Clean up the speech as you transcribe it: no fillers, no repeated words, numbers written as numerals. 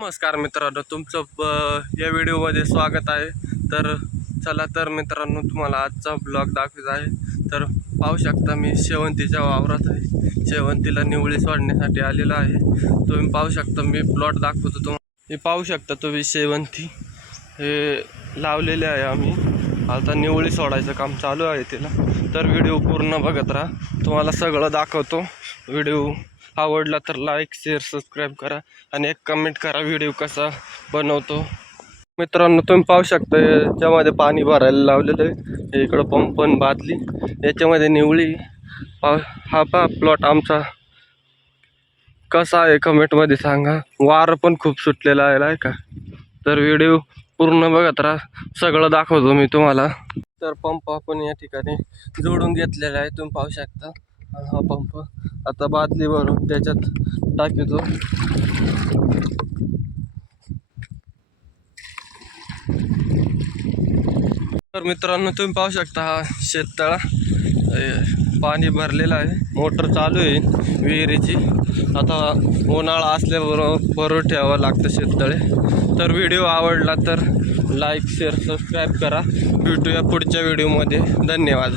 नमस्कार मित्रांनो, तुमचं या व्हिडिओमध्ये स्वागत आहे। तर चला तर मित्रांनो, तुम्हाला आजचा ब्लॉग दाखवायचा आहे। तर पाहू शकता मी शेवंतीच्या वावरात आहे। शेवंतीला निवळी सोडण्यासाठी आलेला आहे। तुम्ही पाहू शकता, मी प्लॉट दाखवतो तुम्हाला। हे पाहू शकता तुम्ही, शेवंती हे लावलेले आहे आम्ही। आता निवळी सोडायचं काम चालू आहे तिला। तर व्हिडिओ पूर्ण बघत राहा, तुम्हाला सगळं दाखवतो। व्हिडिओ आवडला तर लाईक, शेअर, सबस्क्राईब करा आणि एक कमेंट करा व्हिडिओ कसा बनवतो। मित्रांनो, तुम्ही पाहू शकता याच्यामध्ये पाणी भरायला लावलेलं आहे। इकडं पंप पण बादली, याच्यामध्ये निवळी। हा पा प्लॉट आमचा कसा आहे कमेंटमध्ये सांगा। वार पण खूप सुटलेला आहे का। तर व्हिडिओ पूर्ण बघत राहा, सगळं दाखवतो मी तुम्हाला। तर पंप आपण या ठिकाणी जोडून घेतलेला आहे, तुम्ही पाहू शकता। हा पंप आता बादली भरून त्याच्यात टाकतो। तर मित्रांनो, तुम्ही पाहू शकता हा शेततळा पाणी भरलेलं आहे। मोटर चालू आहे विहिरीची। आता उन्हाळा असल्याबरोबर भरून ठेवावं लागतं शेततळे। तर व्हिडिओ आवडला तर लाईक, शेअर, सबस्क्राईब करा। भेटूया पुढच्या व्हिडिओमध्ये। धन्यवाद।